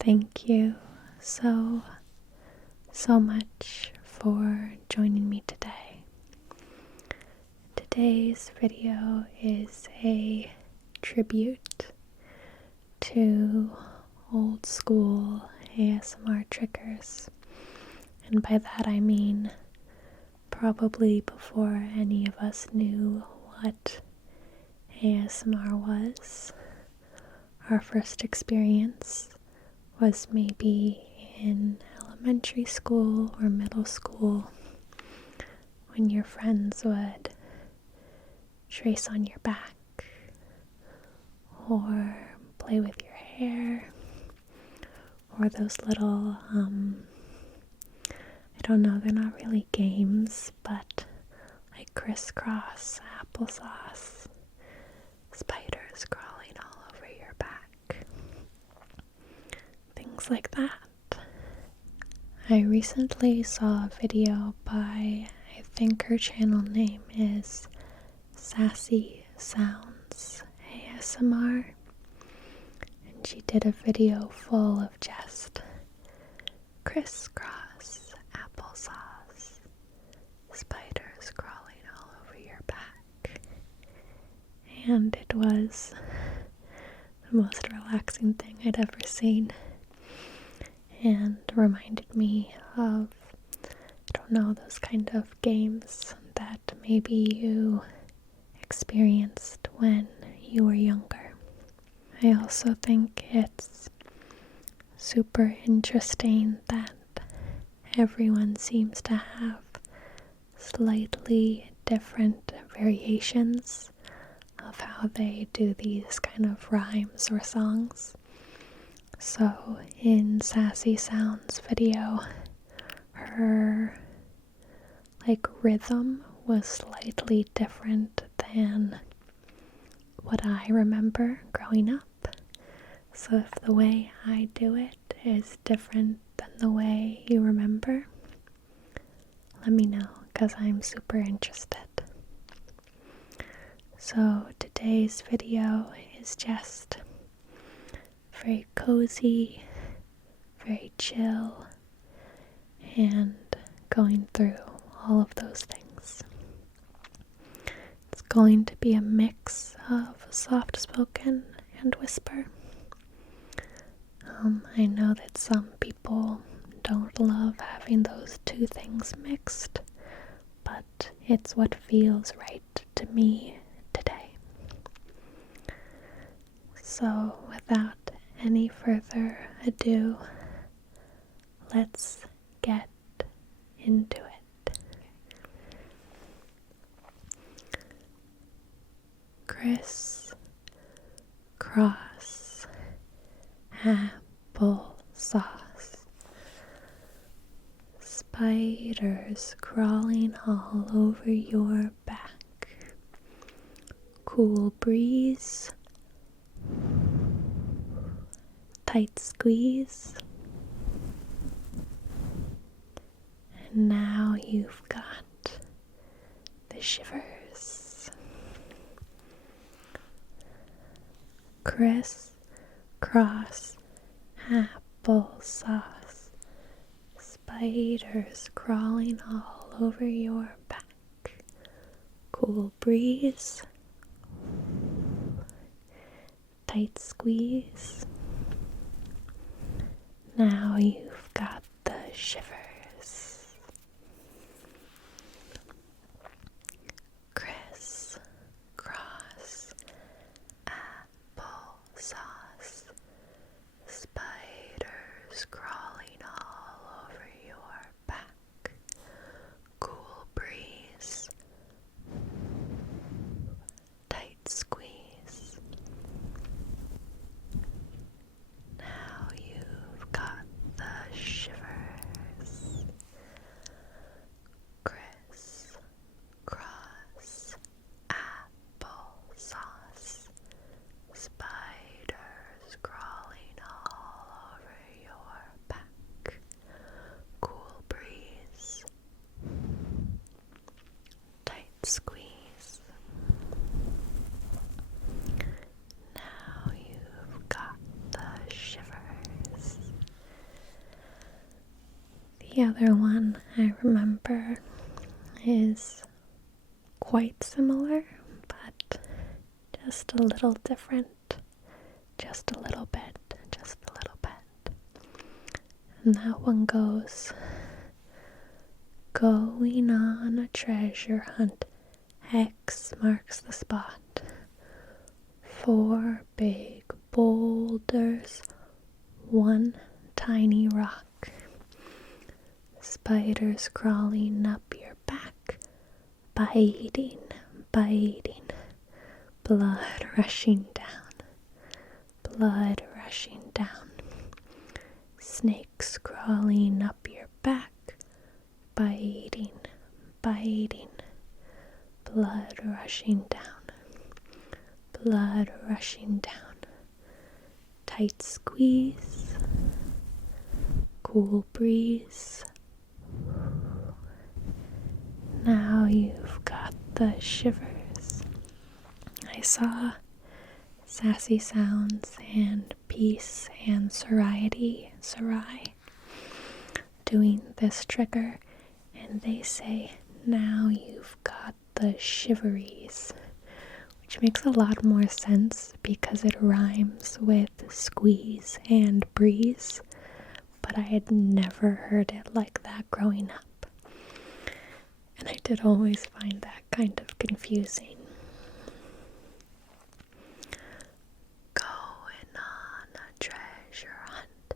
Thank you so much for joining me today. Today's video is a tribute to old school ASMR triggers. And by that I mean probably before any of us knew what ASMR was. Our first experience was maybe in elementary school or middle school when your friends would trace on your back or play with your hair, or those little, I don't know, they're not really games, but like crisscross, applesauce, spiders crawling all over your back, things like that. I recently saw a video by, I think her channel name is Sassy Sounds ASMR, and she did a video full of just crisscross, applesauce, spiders crawling all over your back, and it was the most relaxing thing I'd ever seen, and reminded me of, I don't know, those kind of games that maybe you experienced when you were younger. I also think it's super interesting that everyone seems to have slightly different variations of how they do these kind of rhymes or songs. So in Sassy Sounds video, her rhythm was slightly different than what I remember growing up. So if the way I do it is different than the way you remember, let me know, because I'm super interested. So today's video is just very cozy, very chill, and going through all of those things. It's going to be a mix of soft spoken and whisper. I know that some people don't love having those two things mixed, but it's what feels right to me today. So without any further ado, let's get into it. Criss, cross, applesauce, spiders crawling all over your back, cool breeze, tight squeeze, and now you've got the shivers. Criss, cross, applesauce, spiders crawling all over your back, cool breeze, tight squeeze. Now you've got the shivers. Criss, cross, applesauce, spiders crawling all over your back, cool breeze, tight squeeze. Now you've got the shivers. The other one I remember is quite similar, but just a little different. Just a little bit, just a little bit. And that one goes, going on a treasure hunt, X marks the spot. 4 big boulders, 1 tiny rock. Spiders crawling up your back, biting, biting. Blood rushing down, blood rushing down. Snakes crawling up your back, biting, biting. Blood rushing down, blood rushing down. Tight squeeze, cool breeze. Now you've got the shivers. I saw Sassy Sounds and Peace and Sarai doing this trigger, and they say, now you've got the shiveries, which makes a lot more sense because it rhymes with squeeze and breeze, but I had never heard it like that growing up, and I did always find that kind of confusing. Going on a treasure hunt,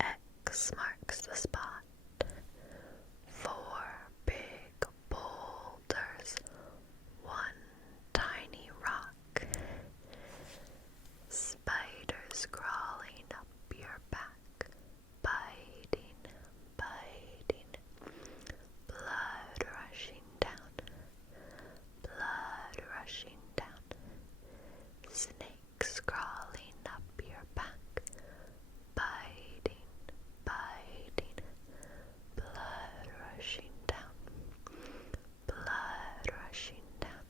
X marks the spot. 4 big boulders, 1 tiny rock. Spiders crawling up your back, biting, biting. Blood rushing down, blood rushing down. Snakes crawling up your back, biting, biting. Blood rushing down, blood rushing down.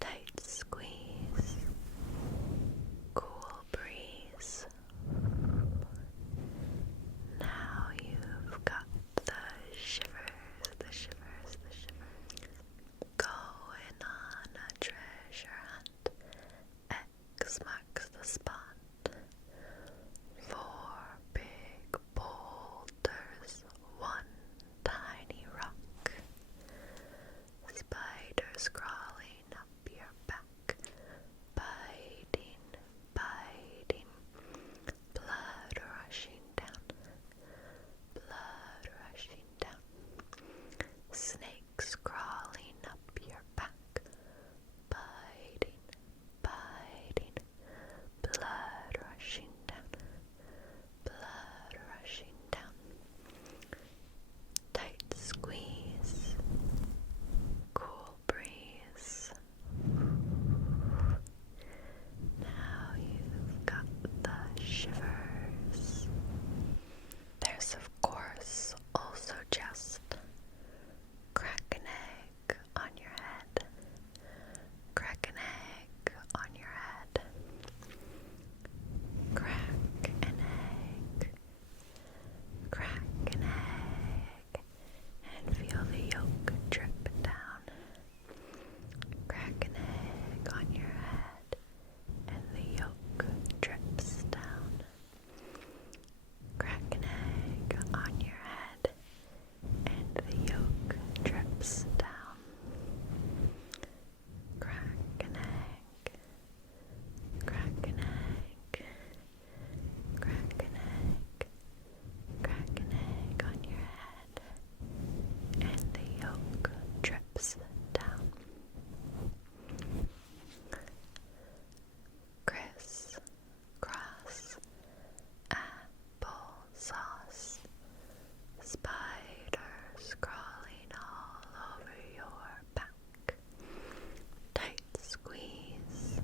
Tight squeeze, cool breeze. Now you've got the shivers, the shivers, the shivers. Going on a treasure hunt, X marks the spot. 4 big boulders, 1 tiny rock. Spiders crawling up your back, biting, biting. Blood rushing down, blood rushing down. Snakes crawling up your back, biting, biting. Blood rushing down, blood rushing down. Tight squeeze, cool breeze. Now you've got the shivers. There's of course also just crack an egg on your head. Crack an egg on your head. Crack an egg. Crack an egg. And feel the yolk drip down. Crack an egg on your head. And the yolk drips down. Crack an egg on your head. And the yolk drips down. Crack an egg. Crack an egg. Crack an egg. Crack an egg on your head. And the yolk drips down. Criss, cross, applesauce. Spiders crawling all over your back. Tight squeeze,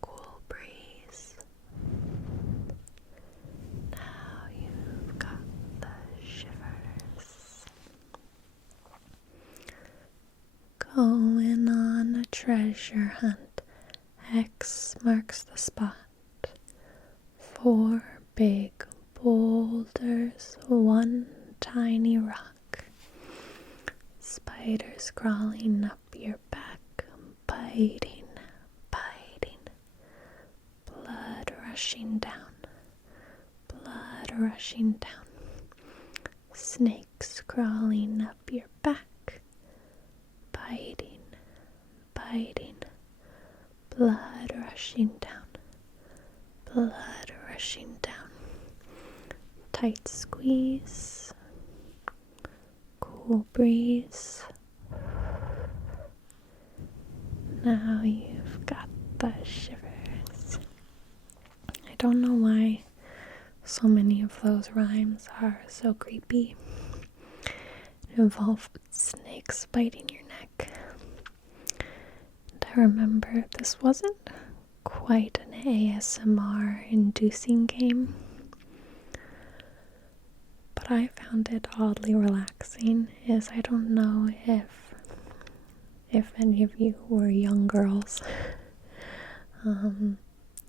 cool breeze. Now you've got the shivers. Going on a treasure hunt, X marks the spot. 4 big boulders, 1 tiny rock. Spiders crawling up your back, biting, biting. Blood rushing down, blood rushing down. Snakes crawling up your back, biting, biting. Blood rushing down, blood rushing down. Tight squeeze, cool breeze. Now you've got the shivers. I don't know why so many of those rhymes are so creepy. It involve snakes biting your neck. And I remember this wasn't quite an ASMR inducing game, but I found it oddly relaxing. I don't know if any of you were young girls,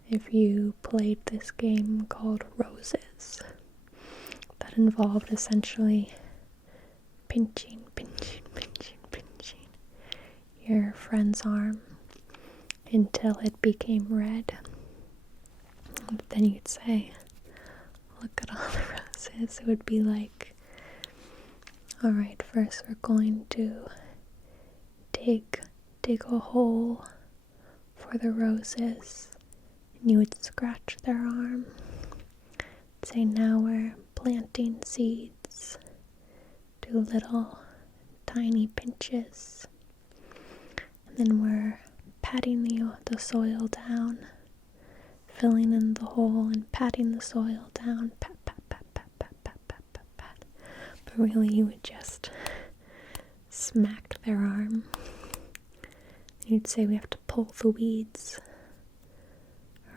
if you played this game called Roses, that involved essentially pinching your friend's arm until it became red. And then you'd say, look at all the roses. It would be like, alright, first we're going to dig a hole for the roses, and you would scratch their arm. Say, now we're planting seeds. Do little tiny pinches. And then we're patting the soil down, filling in the hole and patting the soil down. Pat, pat, pat, pat, pat, pat, pat, pat, pat. But really you would just smack their arm. You'd say, we have to pull the weeds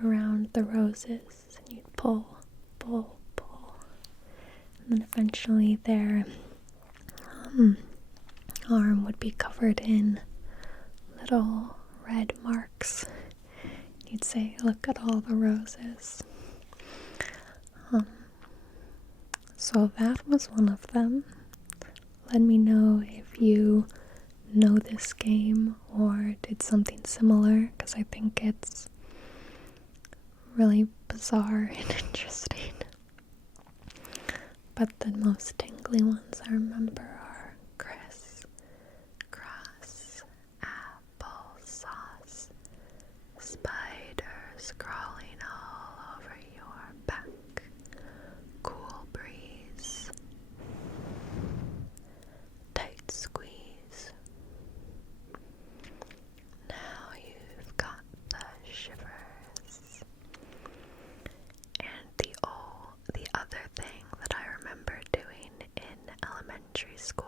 around the roses, and you'd pull, pull, pull, and then eventually their arm would be covered in little red marks. You'd say, look at all the roses. So that was one of them. Let me know if you know this game or did something similar, because I think it's really bizarre and interesting. But the most tingly ones I remember are criss, cross, applesauce, spiders crawling all over your back, cool breeze, tight squeeze. Now you've got the shivers. And the other thing that I remember doing in elementary school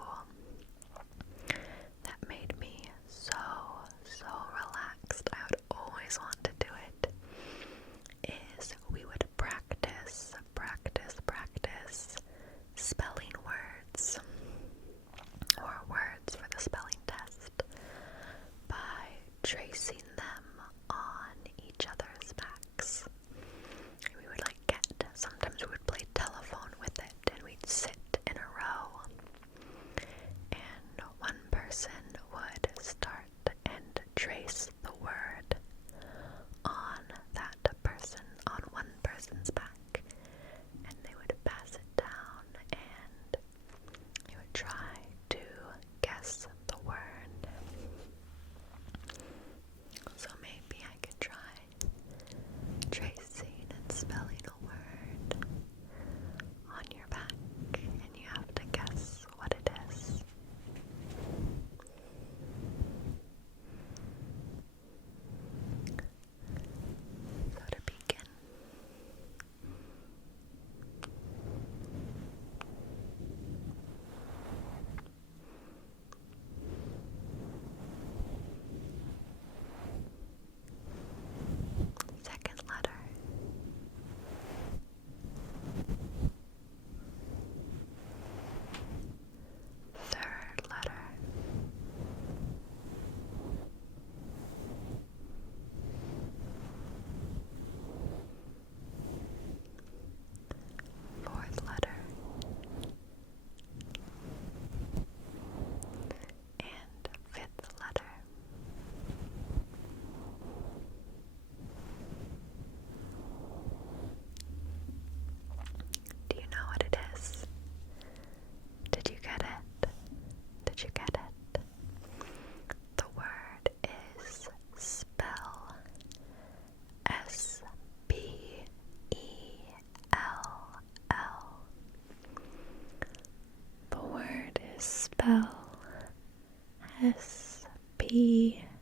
L.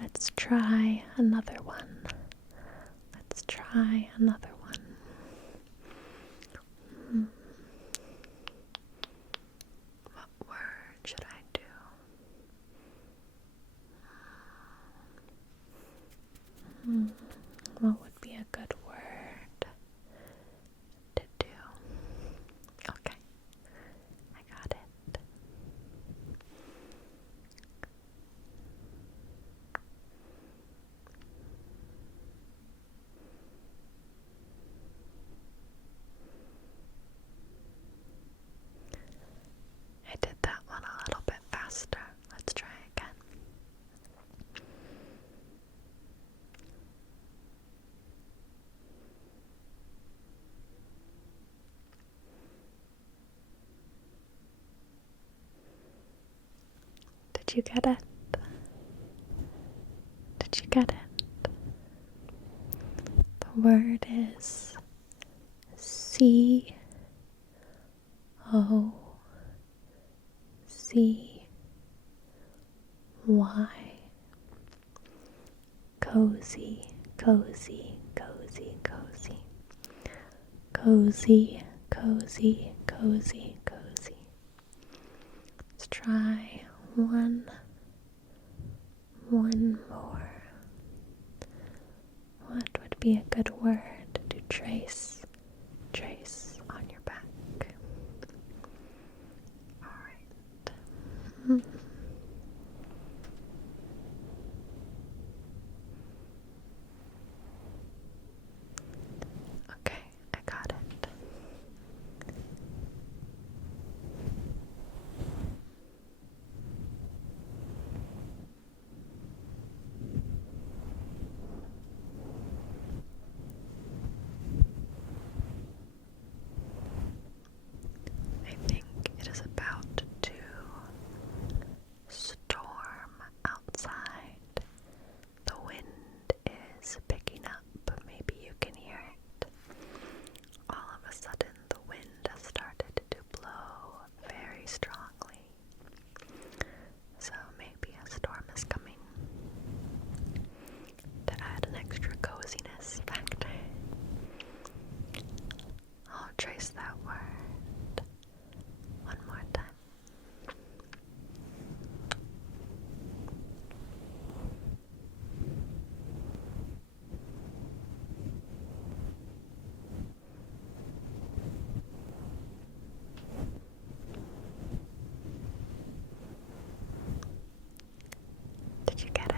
Let's try another one. Let's try another one. What word should I do? What would be a good word to do? Okay, I got it. I did that one a little bit faster. Let's try again. Did you get it? Did you get it? The word is COZY. Cozy, cozy, cozy, cozy. Cozy, cozy, cozy, cozy. Let's try one more. What would be a good word to trace on your back? Alright. Okay, I got it. I think it is about to storm outside. The wind is picking up. Maybe you can hear it. All of a sudden, the wind has started to blow very strongly. So maybe a storm is coming. To add an extra coziness factor, I'll trace that word one more time. Did you get